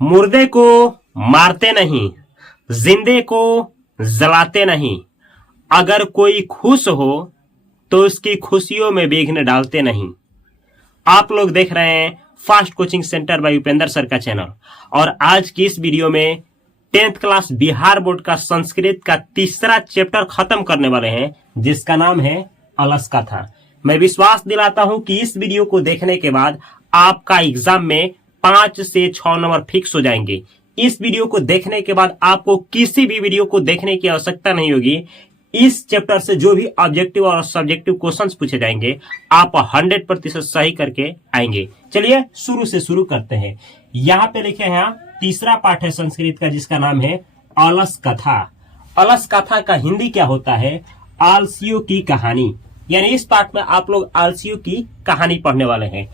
मुर्दे को मारते नहीं, जिंदे को जलाते नहीं, अगर कोई खुश हो तो उसकी खुशियों में विघ्न डालते नहीं। आप लोग देख रहे हैं fast coaching centre by Upendra sir का चैनल, और आज की इस वीडियो में 10th क्लास बिहार बोर्ड का संस्कृत का तीसरा चैप्टर खत्म करने वाले हैं, जिसका नाम है अलस कथा। मैं विश्वास दिलाता हूं कि इस वीडियो को देखने के बाद आपका एग्जाम में 5 से 6 नंबर फिक्स हो जाएंगे। इस वीडियो को देखने के बाद आपको किसी भी वीडियो को देखने की आवश्यकता नहीं होगी। इस चैप्टर से जो भी ऑब्जेक्टिव और सब्जेक्टिव क्वेश्चंस पूछे जाएंगे आप 100% सही करके आएंगे। चलिए शुरू से शुरू करते हैं। यहाँ पे लिखे हैं तीसरा पाठ है संस्कृत का, जिसका नाम है अलस कथा। अलस कथा का हिंदी क्या होता है? आलसियों की कहानी। यानी इस पाठ में आप लोग आलसियों की कहानी पढ़ने वाले हैं।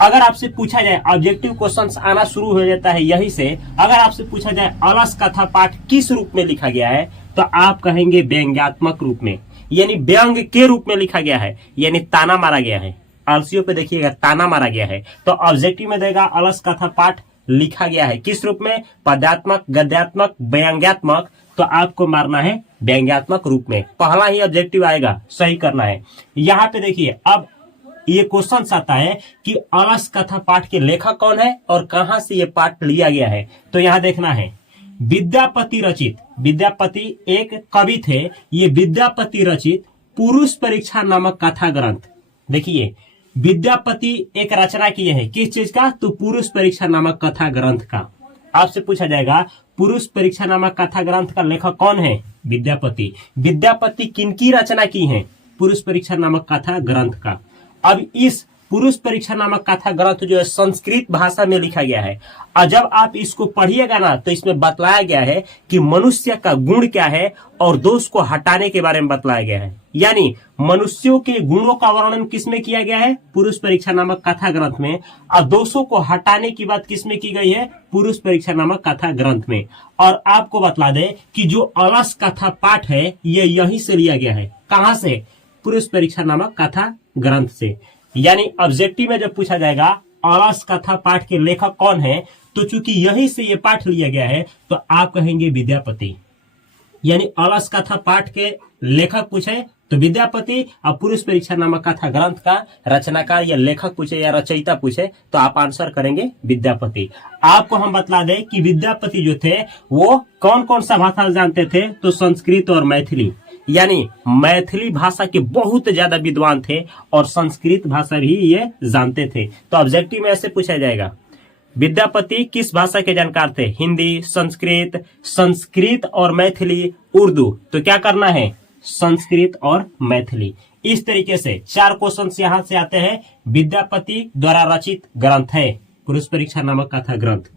अगर आपसे पूछा जाए, ऑब्जेक्टिव क्वेश्चंस आना शुरू हो जाता है यही से। अगर आपसे पूछा जाए अलस कथा पाठ किस रूप में लिखा गया है, तो आप कहेंगे व्यंग्यात्मक रूप में, यानी व्यंग के रूप में लिखा गया है, यानी ताना मारा गया है। आलसियों पे देखिएगा ताना मारा गया है, तो ऑब्जेक्टिव में देगा अलस कथा पाठ लिखा गया है किस रूप में? पद्यात्मक, गद्यात्मक, व्यंग्यात्मक। तो आपको मारना है व्यंग्यात्मक रूप में। पहला ही ऑब्जेक्टिव आएगा, सही करना है। यहाँ पे देखिए अब ये क्वेश्चन आता है कि अलस कथा पाठ के लेखक कौन है और कहां से ये पाठ लिया गया है। तो यहाँ देखना है विद्यापति रचित, विद्यापति एक कवि थे, ये विद्यापति रचित पुरुष परीक्षा नामक कथा ग्रंथ। देखिए विद्यापति एक रचना किए हैं किस चीज का? तो पुरुष परीक्षा नामक कथा ग्रंथ का। आपसे पूछा जाएगा पुरुष परीक्षा नामक कथा ग्रंथ का लेखक कौन है? विद्यापति। विद्यापति किनकी रचना की है? पुरुष परीक्षा नामक कथा ग्रंथ का। अब इस पुरुष परीक्षा नामक कथा ग्रंथ जो है संस्कृत भाषा में लिखा गया है, और जब आप इसको पढ़िएगा ना तो इसमें बतलाया गया है कि मनुष्य का गुण क्या है और दोष को हटाने के बारे में बतलाया गया है। यानी मनुष्यों के गुणों का वर्णन किसमें किया गया है? पुरुष परीक्षा नामक कथा ग्रंथ में। और दोषों को हटाने की बात किसमें की गई है? पुरुष परीक्षा नामक कथा ग्रंथ में। और आपको बतला दे कि जो अलस कथा पाठ है ये यहीं से लिया गया है। कहां से? पुरुष परीक्षा नामक कथा ग्रंथ से। यानी ऑब्जेक्टिव में जब पूछा जाएगा अलस कथा पाठ के लेखक कौन है, तो चूंकि यहीं से ये पाठ लिया गया है तो आप कहेंगे विद्यापति। यानी अलस कथा पाठ के लेखक पूछे तो विद्यापति, और पुरुष परीक्षा नामक कथा ग्रंथ का रचनाकार या लेखक पूछे या रचयिता पूछे तो आप आंसर करेंगे विद्यापति। आपको हम बतला दें कि विद्यापति जो थे वो कौन कौन सा भाषा जानते थे? तो संस्कृत और मैथिली, यानी मैथिली भाषा के बहुत ज्यादा विद्वान थे और संस्कृत भाषा भी ये जानते थे। तो ऑब्जेक्टिव में ऐसे पूछा जाएगा विद्यापति किस भाषा के जानकार थे? हिंदी, संस्कृत, संस्कृत और मैथिली, उर्दू। तो क्या करना है? संस्कृत और मैथिली। इस तरीके से 4 क्वेश्चन यहां से आते हैं। विद्यापति द्वारा रचित ग्रंथ है पुरुष परीक्षा नामक कथा ग्रंथ।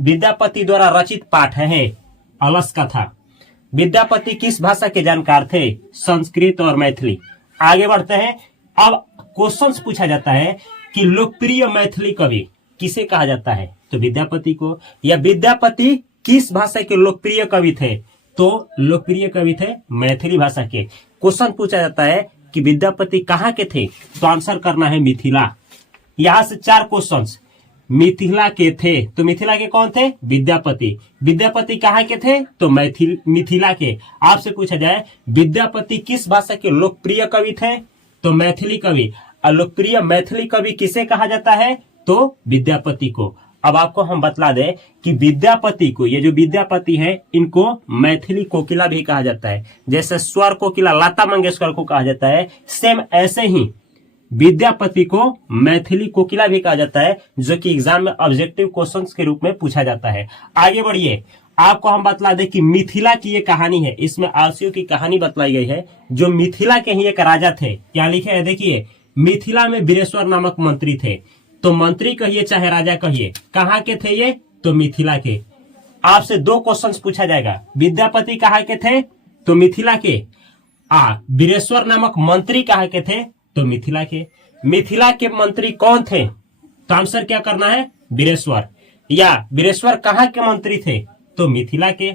विद्यापति द्वारा रचित पाठ है अलस कथा। विद्यापति किस भाषा के जानकार थे? संस्कृत और मैथिली। आगे बढ़ते हैं। अब क्वेश्चंस पूछा जाता है कि लोकप्रिय मैथिली कवि किसे कहा जाता है? तो विद्यापति को। या विद्यापति किस भाषा के लोकप्रिय कवि थे? तो लोकप्रिय कवि थे मैथिली भाषा के। क्वेश्चन पूछा जाता है कि विद्यापति कहाँ के थे? तो आंसर करना है मिथिला। यहां से 4 क्वेश्चंस मिथिला के थे। तो मिथिला के कौन थे? विद्यापति। विद्यापति कहाँ के थे? तो मिथिला के। आपसे पूछा जाए विद्यापति किस भाषा के लोकप्रिय कवि थे? तो मैथिली कवि। और लोकप्रिय मैथिली कवि किसे कहा जाता है? तो विद्यापति को। अब आपको हम बतला दें कि विद्यापति को, ये जो विद्यापति है इनको मैथिली कोकिला भी कहा जाता है। जैसे स्वर कोकिला लता मंगेशकर को कहा जाता है, सेम ऐसे ही विद्यापति को मैथिली कोकिला भी कहा जाता है, जो कि एग्जाम में ऑब्जेक्टिव क्वेश्चंस के रूप में पूछा जाता है। आगे बढ़िए। आपको हम बतला दें कि मिथिला की ये कहानी है, इसमें आलसियों की कहानी बतलाई गई है। जो मिथिला के ही एक राजा थे, क्या लिखे है देखिए, मिथिला में वीरेश्वर नामक मंत्री थे। तो मंत्री कहिए चाहे राजा कहिए, कहाँ के थे ये? तो मिथिला के। आपसे 2 क्वेश्चंस पूछा जाएगा, विद्यापति कहाँ के थे? तो मिथिला के। वीरेश्वर नामक मंत्री कहाँ के थे? तो मिथिला के। मिथिला के मंत्री कौन थे? तो आंसर क्या करना है? वीरेश्वर। या वीरेश्वर कहाँ के मंत्री थे? तो मिथिला के।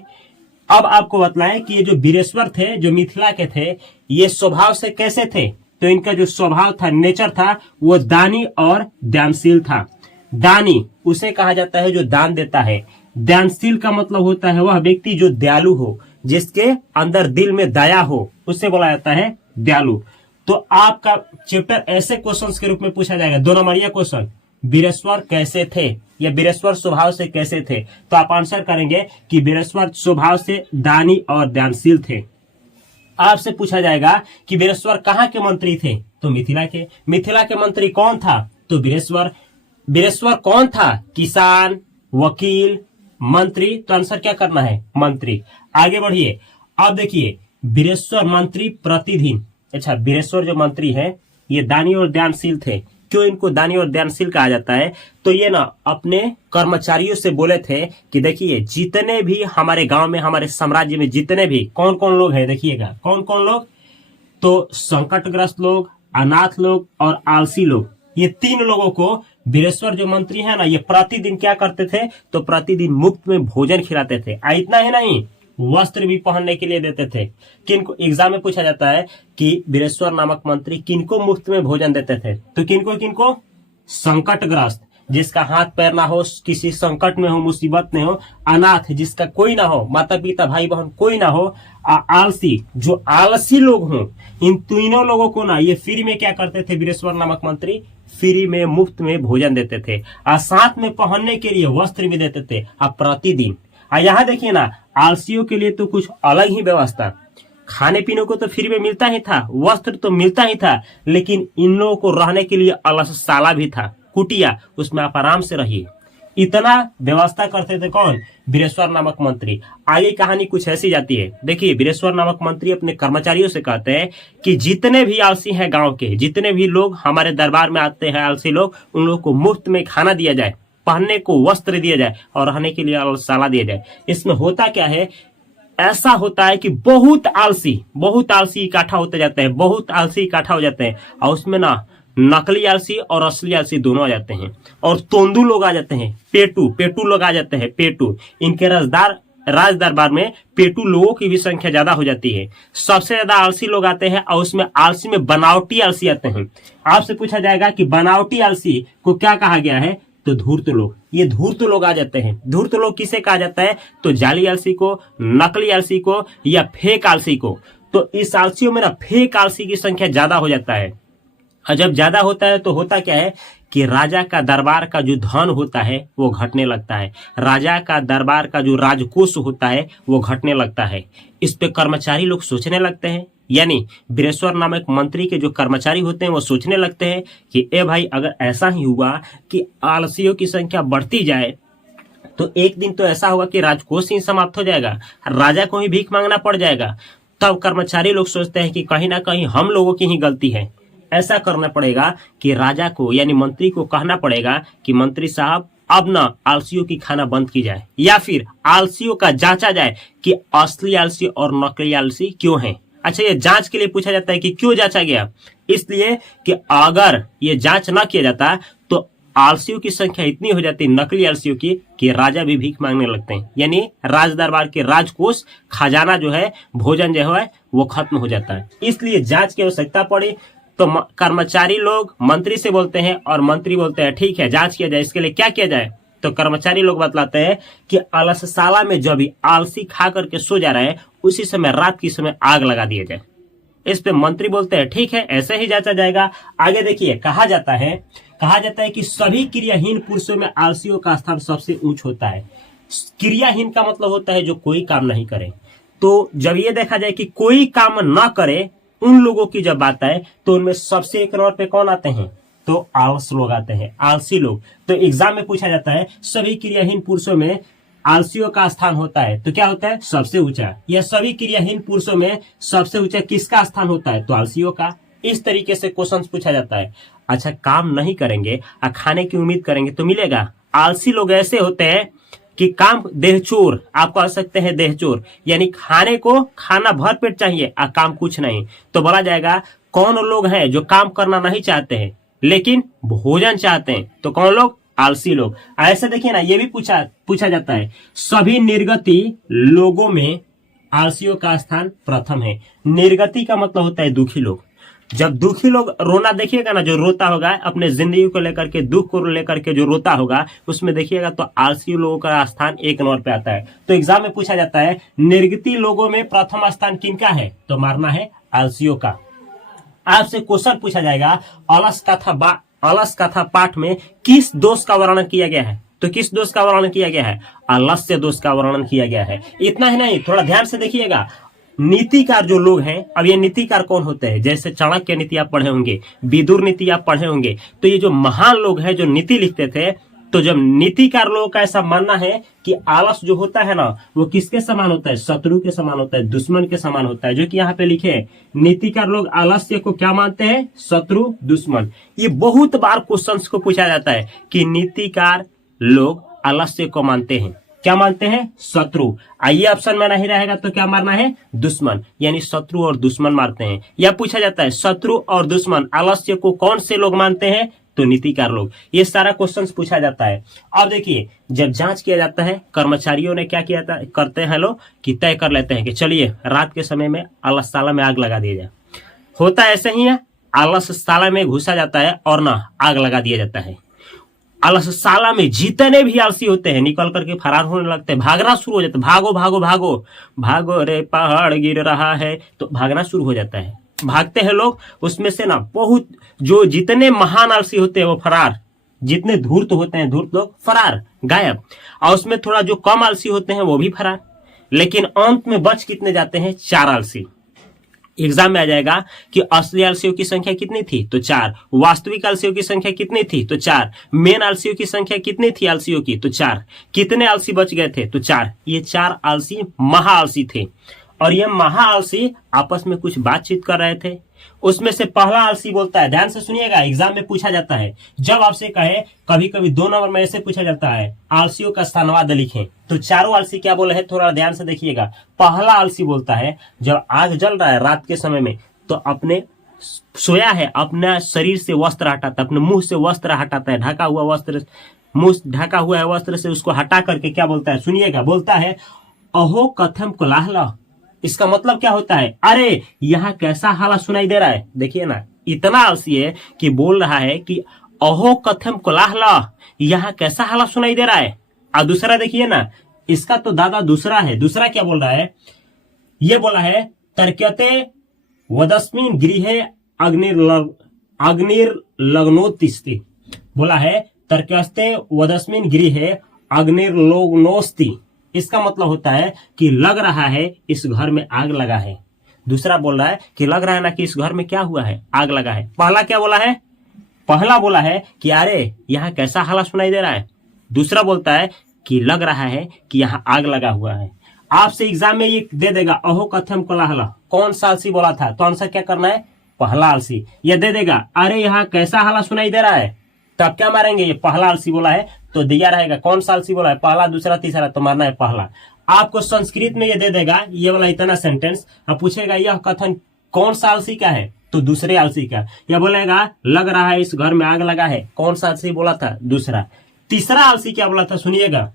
अब आपको बतलाएं कि ये जो वीरेश्वर थे, जो मिथिला के थे, ये स्वभाव से कैसे थे? तो इनका जो स्वभाव था, नेचर था, वो दानी और दानशील था। दानी उसे कहा जाता है जो दान देता है। दानशील का मतलब होता है वह व्यक्ति जो दयालु हो, जिसके अंदर दिल में दया हो, उसे बोला जाता है दयालु। तो आपका चैप्टर ऐसे क्वेश्चंस के रूप में पूछा जाएगा। 2 नंबरिया क्वेश्चन, वीरेश्वर कैसे थे या वीरेश्वर स्वभाव से कैसे थे, तो आप आंसर करेंगे कि वीरेश्वर स्वभाव से दानी और दानशील थे। आपसे पूछा जाएगा कि वीरेश्वर कहाँ के मंत्री थे, तो मिथिला के। मिथिला के मंत्री कौन था, तो वीरेश्वर। वीरेश्वर कौन था, किसान, वकील, मंत्री, तो आंसर क्या करना है, मंत्री। आगे बढ़िए, अब देखिए वीरेश्वर मंत्री प्रतिदिन, अच्छा वीरेश्वर जो मंत्री है ये दानी और दानशील थे। क्यों इनको दानी और दानशील कहा जाता है, तो ये ना अपने कर्मचारियों से बोले थे कि देखिए जितने भी हमारे गांव में, हमारे साम्राज्य में जितने भी कौन कौन लोग हैं, देखिएगा कौन कौन लोग, तो संकटग्रस्त लोग, अनाथ लोग और आलसी लोग, ये 3 लोगों को वीरेश्वर जो मंत्री है ना ये प्रतिदिन क्या करते थे, तो प्रतिदिन मुफ्त में भोजन खिलाते थे। इतना ही नहीं, वस्त्र भी पहनने के लिए देते थे। किनको एग्जाम में पूछा जाता है कि वीरेश्वर नामक मंत्री किनको मुफ्त में भोजन देते थे, तो किनको किनको, संकटग्रस्त जिसका हाथ पैर ना हो, किसी संकट में हो, मुसीबत में हो, अनाथ जिसका कोई ना हो, माता पिता भाई बहन कोई ना हो, आलसी जो आलसी लोग हों, इन तीनों लोगों को ना ये फ्री में क्या करते थे, वीरेश्वर नामक मंत्री फ्री में मुफ्त में भोजन देते थे और साथ में पहनने के लिए वस्त्र भी देते थे प्रतिदिन। यहाँ देखिए ना, आलसियों के लिए तो कुछ अलग ही व्यवस्था, खाने पीने को तो फ्री में मिलता ही था, वस्त्र तो मिलता ही था, लेकिन इन लोगों को रहने के लिए अलग साला भी था, कुटिया, उसमें आप आराम से रहिए। इतना व्यवस्था करते थे कौन, वीरेश्वर नामक मंत्री। आगे कहानी कुछ ऐसी जाती है, देखिए वीरेश्वर नामक मंत्री अपने कर्मचारियों से कहते हैं कि जितने भी आलसी हैं गांव के, जितने भी लोग हमारे दरबार में आते हैं आलसी लोग, उन लोगों को मुफ्त में खाना दिया जाए, पहनने को वस्त्र दिया जाए और रहने के लिए साला दिया जाए। इसमें होता क्या है, ऐसा होता है कि बहुत आलसी इकट्ठा होते जाते हैं, बहुत आलसी इकट्ठा हो जाते हैं और उसमें ना नकली आलसी और असली आलसी दोनों आ जाते हैं और तोंदू लोग आ जाते हैं, पेटू लोग आ जाते हैं, पेटू। इनके राज दरबार में पेटू लोगों की भी संख्या ज्यादा हो जाती है। सबसे ज्यादा आलसी लोग आते हैं और उसमें आलसी में बनावटी आलसी आते हैं। आपसे पूछा जाएगा कि बनावटी आलसी को क्या कहा गया है, तो धूर्त लोग। ये धूर्त लोग आ जाते हैं। धूर्त लोग किसे कहा जाता है, तो जाली आलसी को, नकली आलसी को या फेक आलसी को। तो इस आलसियों में ना फेक आलसी की संख्या ज्यादा हो जाता है और जब ज्यादा होता है तो होता क्या है कि राजा का दरबार का जो धन होता है वो घटने लगता है, राजा का दरबार का जो राजकोष होता है वो घटने लगता है। इस पे कर्मचारी लोग सोचने लगते हैं, यानी वीरेश्वर नामक मंत्री के जो कर्मचारी होते हैं वो सोचने लगते हैं कि ए भाई अगर ऐसा ही हुआ कि आलसियों की संख्या बढ़ती जाए तो एक दिन तो ऐसा होगा कि राजकोष ही समाप्त हो जाएगा, राजा को ही भीख मांगना पड़ जाएगा। तब कर्मचारी लोग सोचते हैं कि कहीं ना कहीं हम लोगों की ही गलती है। ऐसा करना पड़ेगा कि राजा को यानी मंत्री को कहना पड़ेगा कि मंत्री साहब अब ना आलसियों की खाना बंद की जाए, या फिर आलसियों का जांचा जाए कि असली आलसी और नकली आलसी क्यों हैं। अच्छा, ये जांच के लिए पूछा जाता है कि क्यों जांचा गया, इसलिए कि अगर ये जांच ना किया जाता तो आलसियों की संख्या इतनी हो जाती नकली आलसियों की कि राजा भी भीख मांगने लगते हैं, यानी राज दरबार के राजकोष खजाना जो है, भोजन जो है वो खत्म हो जाता है। इसलिए जांच की आवश्यकता पड़ी तो कर्मचारी लोग मंत्री से बोलते हैं और मंत्री बोलते हैं ठीक है जांच किया जाए, इसके लिए क्या किया जाए। तो कर्मचारी लोग बतलाते हैं कि अलसशाला में जो भी आलसी खा करके सो जा रहे हैं उसी समय रात के समय आग लगा दिया जाए। इस पे मंत्री बोलते हैं ठीक है ऐसे ही जांचा जाएगा। आगे देखिए, कहा जाता है कि सभी क्रियाहीन पुरुषों में आलसियों का स्थान सबसे ऊंच होता है। क्रियाहीन का मतलब होता है जो कोई काम नहीं करे। तो जब ये देखा जाए कि कोई काम ना करे उन लोगों की जब बात आए तो उनमें सबसे एक नंबर पे कौन आते हैं, तो आलस लोग आते हैं, आलसी लोग। तो एग्जाम में पूछा जाता है सभी क्रियाहीन पुरुषों में आलसियों का स्थान होता है तो क्या होता है, सबसे ऊंचा। या सभी क्रियाहीन पुरुषों में सबसे ऊंचा किसका स्थान होता है, तो आलसियों का। इस तरीके से क्वेश्चन पूछा जाता है। अच्छा, काम नहीं करेंगे और खाने की उम्मीद करेंगे तो मिलेगा। आलसी लोग ऐसे होते हैं कि काम देहचोर, आप कह सकते हैं देहचोर, यानी खाने को खाना भर पेट चाहिए और काम कुछ नहीं। तो बोला जाएगा कौन लोग हैं जो काम करना नहीं चाहते हैं लेकिन भोजन चाहते हैं, तो कौन लोग, आलसी लोग। ऐसे देखिए ना, ये भी पूछा जाता है सभी निर्गति लोगों में आलसियों का स्थान प्रथम है। निर्गति का मतलब होता है दुखी लोग। जब दुखी लोग रोना देखिएगा ना, जो रोता होगा अपने जिंदगी को लेकर के, दुख को लेकर के जो रोता होगा, उसमें देखिएगा तो आलसी लोगों का स्थान 1 नंबर पे आता है। तो एग्जाम में पूछा जाता है निर्गति लोगों में प्रथम स्थान किनका है, तो मारना है आलसियों का। आपसे क्वेश्चन पूछा जाएगा अलस कथा पाठ में किस दोष का वर्णन किया गया है, तो किस दोष का वर्णन किया गया है, आलस्य दोष का वर्णन किया गया है। इतना ही नहीं, थोड़ा ध्यान से देखिएगा, नीतिकार जो लोग हैं, अब ये नीतिकार कौन होते हैं, जैसे चाणक्य नीति आप पढ़े होंगे, विदुर नीति आप पढ़े होंगे, तो ये जो महान लोग हैं जो नीति लिखते थे, तो जब नीतिकार लोगों का ऐसा मानना है कि आलस जो होता है ना वो किसके समान होता है, शत्रु के समान होता है, दुश्मन के समान होता है, जो कि यहाँ पे लिखे है नीतिकार लोग आलस्य को क्या मानते हैं, शत्रु दुश्मन। ये बहुत बार क्वेश्चंस को पूछा जाता है कि नीतिकार लोग आलस्य को मानते हैं, क्या मानते हैं, शत्रु। आइए ऑप्शन में नहीं रहेगा तो क्या मारना है, दुश्मन, यानी शत्रु और दुश्मन मारते हैं। यह पूछा जाता है शत्रु और दुश्मन आलस्य को कौन से लोग मानते हैं, तो नीतिकार लोग। ये सारा क्वेश्चंस पूछा जाता है। अब देखिए जब जांच किया जाता है, कर्मचारियों ने क्या किया था, करते हैं लोग कि तय कर लेते हैं कि चलिए रात के समय में आलसशाला में आग लगा दिया जाए। होता ऐसे ही है, आलसशाला में घुसा जाता है और ना आग लगा दिया जाता है। आलसशाला में जितने भी आलसी होते हैं निकल करके फरार होने लगते हैं, भागना शुरू हो जाता है, भागो भागो भागो भागो रे पहाड़ गिर रहा है, तो भागना शुरू हो जाता है, भागते हैं लोग। उसमें से ना बहुत जो जितने महान आलसी होते हैं वो फरार, जितने धूर्त होते हैं धूर्त लोग फरार, गायब, और उसमें थोड़ा जो कम आलसी होते हैं वो भी फरार। लेकिन अंत में बच कितने जाते हैं, 4 आलसी। एग्जाम में आ जाएगा कि असली आलसियों की संख्या कितनी थी, तो 4। वास्तविक आलसियों की संख्या कितनी थी, तो 4। मेन आलसियों की संख्या कितनी थी आलसियों की, तो 4। कितने आलसी बच गए थे, तो 4। ये 4 आलसी महाआलसी थे, और ये महाआलसी आपस में कुछ बातचीत कर रहे थे। उसमें से पहला आलसी बोलता है, ध्यान से सुनिएगा, एग्जाम में पूछा जाता है, जब आपसे कहे कभी कभी 2 नंबर में ऐसे पूछा जाता है आलसियों का स्थानवाद लिखें, तो चारों आलसी क्या बोले हैं, थोड़ा ध्यान से देखिएगा। पहला आलसी बोलता है जब आग जल रहा है रात के समय में, तो अपने सोया है, अपने शरीर से वस्त्र हटाता है, अपने मुंह से वस्त्र हटाता है, ढका हुआ वस्त्र, मुंह ढका हुआ है वस्त्र से उसको हटा करके क्या बोलता है, सुनिएगा, बोलता है अहो कथम कोलाहल। इसका मतलब क्या होता है, अरे यहाँ कैसा हाला सुनाई दे रहा है। देखिए ना, इतना आलसी है कि बोल रहा है कि अहो कथम कोलाहल, यहाँ कैसा हाला सुनाई दे रहा है। और दूसरा देखिए ना, इसका तो दादा दूसरा है, दूसरा क्या बोल रहा है, ये बोला है तर्क्यते वदस्मिन गृहे अग्निर्लग्नोतिस्ति, बोला है तर्क्यस्ते वदस्मिन गृहे अग्निर्लग्नोस्ति। इसका मतलब होता है कि लग रहा है इस घर में आग लगा है। दूसरा बोल रहा है कि लग रहा है ना कि इस घर में क्या हुआ है, आग लगा है। पहला क्या बोला है, पहला बोला है कि अरे यहाँ कैसा हाला सुनाई दे रहा है। दूसरा बोलता है कि लग रहा है कि यहाँ आग लगा हुआ है। आपसे एग्जाम में ये दे देगा अहो कथम कोलाहल, कौन सा आलसी बोला था, तो आंसर क्या करना है, पहला आलसी। यह दे देगा अरे यहाँ कैसा हाला सुनाई दे रहा है, तब क्या मारेंगे, ये पहला आलसी बोला है तो दिया रहेगा कौन सा आलसी बोला है, पहला दूसरा तीसरा, तो मारना है पहला। आपको संस्कृत में ये दे देगा ये वाला इतना सेंटेंस, अब पूछेगा यह कथन कौन सा आलसी का है, तो दूसरे आलसी का। यह बोलेगा लग रहा है इस घर में आग लगा है, कौन सा आलसी बोला था, दूसरा। तीसरा आलसी क्या बोला था, सुनिएगा,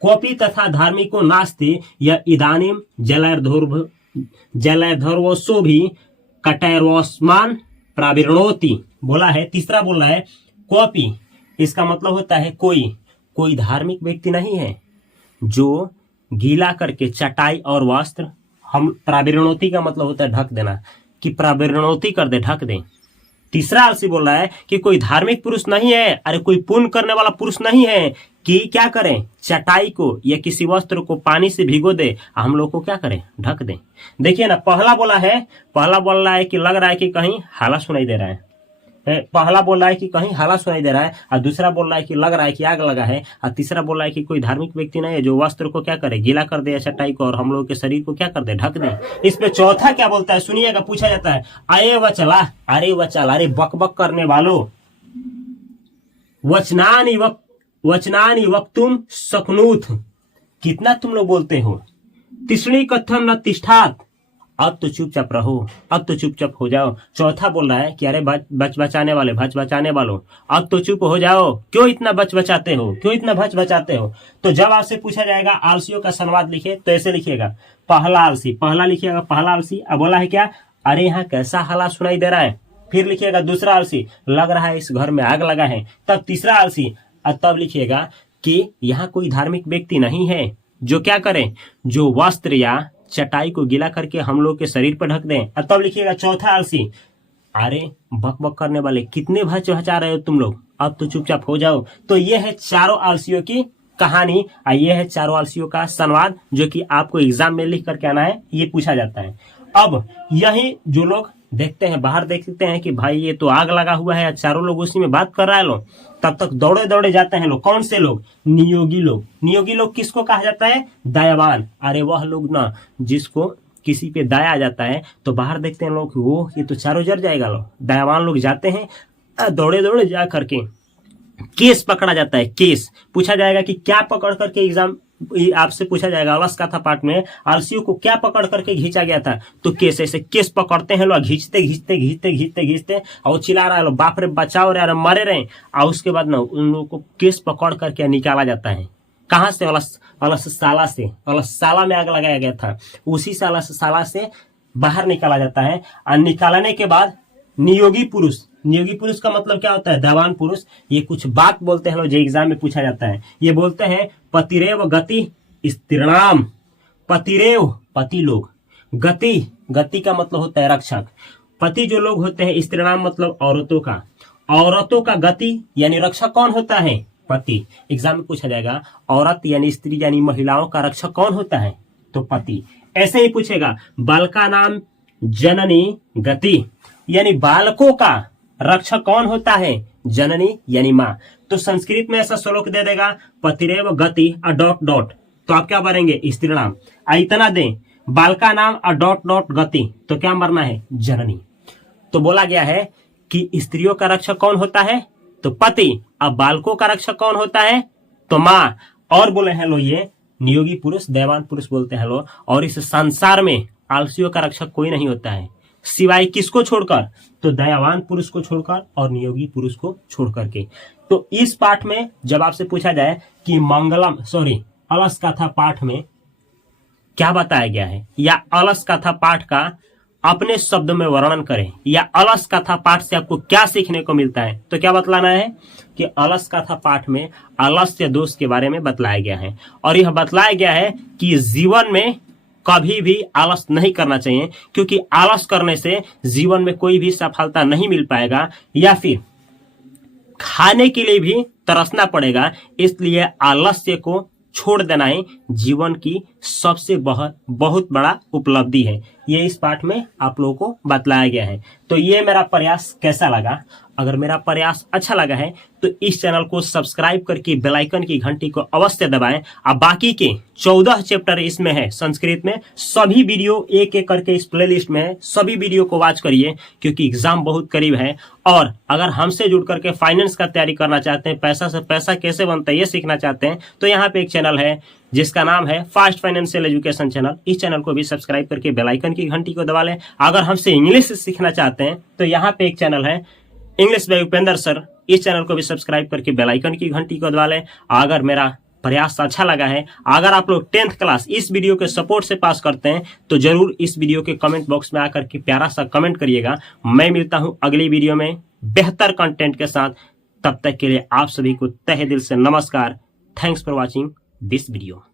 कोपी तथा धार्मिको नास्ति या इदानीम जलैर्धर्वसो भी कटैर्वस्मान प्राविरणोति, बोला है। तीसरा बोल रहा है कोपी, इसका मतलब होता है कोई धार्मिक व्यक्ति नहीं है जो गीला करके चटाई और वस्त्र, हम प्राविरणोति का मतलब होता है ढक देना, कि प्राविरणोति कर दे, ढक दे। तीसरा आलसी बोल रहा है कि कोई धार्मिक पुरुष नहीं है, अरे कोई पुण्य करने वाला पुरुष नहीं है कि क्या करें, चटाई को या किसी वस्त्र को पानी से भिगो दे, हम लोग को क्या करें, ढक दें। देखिए ना, पहला बोल रहा है कि लग रहा है कि कहीं हाला सुनाई दे रहा है, पहला बोल रहा है कि कहीं हाला सुनाई दे रहा है, और दूसरा बोल रहा है कि लग रहा है कि आग लगा है, और तीसरा बोल रहा है कि कोई धार्मिक व्यक्ति नहीं है जो वस्त्र को क्या करे, गीला कर दे चटाई को, और हम लोग के शरीर को क्या कर दे, ढक दे। इस पे चौथा क्या बोलता है, सुनिएगा, पूछा जाता है अरे व चला, अरे बक करने वालों, वचनानि वक्तुम शक्नुत, कितना तुम लोग बोलते हो, तिष्णी कथम न तिष्ठात, अब तो चुपचाप रहो, अब तो चुपचाप हो जाओ। चौथा बोल रहा है कि अरे भच बचाने वालों, अब तो चुप हो जाओ, क्यों इतना भच बचाते हो। तो जब आपसे पूछा जाएगा आलसियों का संवाद लिखे, तो ऐसे लिखिएगा, पहला आलसी, पहला लिखिएगा, पहला आलसी। अब बोला है क्या, अरे यहाँ कैसा हल्ला सुनाई दे रहा है। फिर लिखिएगा दूसरा आलसी, लग रहा है इस घर में आग लगा है। तब तीसरा आलसी, और तब लिखिएगा कि यहाँ कोई धार्मिक व्यक्ति नहीं है जो क्या करे, जो वस्त्र या चटाई को गीला करके हम लोग के शरीर पर ढक दें। और तब लिखिएगा चौथा आलसी, अरे बक बक करने वाले कितने भचा रहे हो तुम लोग, अब तो चुपचाप हो जाओ। तो ये है चारों आलसियों की कहानी, और ये है चारों आलसियों का संवाद जो कि आपको एग्जाम में लिख करके आना है, ये पूछा जाता है। अब यही जो लोग देखते हैं, बाहर देखते हैं कि भाई ये तो आग लगा हुआ है, चारों लोग उसी में बात कर रहा है लोग, तब तक दौड़े दौड़े जाते हैं लोग। कौन से लोग? नियोगी लोग। नियोगी लोग किसको कहा जाता है? दयावान। अरे वह लोग ना जिसको किसी पे दया आ जाता है, तो बाहर देखते हैं लोग वो ये तो चारों जर जाएगा लोग। दयावान लोग जाते हैं, दौड़े दौड़े जा करके केस पकड़ा जाता है। केस पूछा जाएगा कि क्या पकड़ करके, एग्जाम आपसे पूछा जाएगा अलस कथा पाठ में आलसियों को क्या पकड़ करके खींचा गया था, तो केस। ऐसे केस पकड़ते हैं लोग, खींचते खींचते खींचते खींचते खींचते, और चिल्ला रहा है लोग बाप रे बचाओ रे, मरे रहे। और उसके बाद ना उन लोगों को केस पकड़ करके निकाला जाता है। कहाँ से? अलसशाला से। अलसशाला में आग लगाया गया था, उसी से अलसशाला से बाहर निकाला जाता है। और निकालने के बाद नियोगी पुरुष, नियोगी पुरुष का मतलब क्या होता है? दयावान पुरुष। ये कुछ बात बोलते हैं लोग जो एग्जाम में पूछा जाता है। ये बोलते हैं पतिरेव गति स्त्रीणाम। पतिरेव पति लोग, गति, गति का मतलब होता है रक्षक। पति जो लोग होते हैं, स्त्रीणाम मतलब औरतों का। औरतों का गति यानी रक्षक कौन होता है? पति। एग्जाम में पूछा जाएगा औरत यानी स्त्री यानी महिलाओं का रक्षक कौन होता है? तो पति। ऐसे ही पूछेगा बालका नाम जननी गति, यानी बालकों का रक्षक कौन होता है? जननी यानी माँ। तो संस्कृत में ऐसा श्लोक दे देगा पतिरेव गति डॉट डॉट, तो आप क्या भरेंगे? स्त्रीणाम। इतना दें बालका नाम डॉट डॉट गति, तो क्या मरना है? जननी। तो बोला गया है कि स्त्रियों का रक्षक कौन होता है? तो पति। अब बालकों का रक्षक कौन होता है? तो माँ। और बोले हैं लोग ये नियोगी पुरुष, दयावान पुरुष बोलते हैं लोग। और इस संसार में आलसियों का रक्षक कोई नहीं होता है, सिवाय किसको छोड़कर? तो दयावान पुरुष को छोड़कर और नियोगी पुरुष को छोड़ करके। तो इस पाठ में जब आपसे पूछा जाए कि अलस कथा पाठ में क्या बताया गया है, या अलस कथा पाठ का अपने शब्द में वर्णन करें, या अलस कथा पाठ से आपको क्या सीखने को मिलता है, तो क्या बतलाना है कि अलस कथा पाठ में आलस्य दोष के बारे में बतलाया गया है। और यह बतलाया गया है कि जीवन में कभी भी आलस नहीं करना चाहिए, क्योंकि आलस करने से जीवन में कोई भी सफलता नहीं मिल पाएगा, या फिर खाने के लिए भी तरसना पड़ेगा। इसलिए आलस्य को छोड़ देना ही जीवन की सबसे बहुत बड़ा उपलब्धि है। ये इस पाठ में आप लोगों को बतलाया गया है। तो ये मेरा प्रयास कैसा लगा? अगर मेरा प्रयास अच्छा लगा है तो इस चैनल को सब्सक्राइब करके बेल आइकन की घंटी को अवश्य दबाएं। और बाकी के 14 चैप्टर इसमें है संस्कृत में, सभी वीडियो एक एक करके इस प्लेलिस्ट में है, सभी वीडियो को वॉच करिए, क्योंकि एग्जाम बहुत करीब है। और अगर हमसे जुड़ करके फाइनेंस का तैयारी करना चाहते हैं, पैसा से पैसा कैसे बनता है ये सीखना चाहते हैं, तो यहाँ पे एक चैनल है जिसका नाम है फास्ट फाइनेंशियल एजुकेशन चैनल। इस चैनल को भी सब्सक्राइब करके बेल आइकन की घंटी को दबा लें। अगर हमसे इंग्लिश सीखना चाहते हैं तो यहाँ पे एक चैनल है इंग्लिश बाय उपेंद्र सर, इस चैनल को भी सब्सक्राइब करके बेल आइकन की घंटी को दबा लें। अगर मेरा प्रयास अच्छा लगा है, अगर आप लोग 10th क्लास इस वीडियो के सपोर्ट से पास करते हैं, तो जरूर इस वीडियो के कमेंट बॉक्स में आकर के प्यारा सा कमेंट करिएगा। मैं मिलता हूं अगली वीडियो में बेहतर कंटेंट के साथ। तब तक के लिए आप सभी को तहे दिल से नमस्कार। Thanks for watching this video.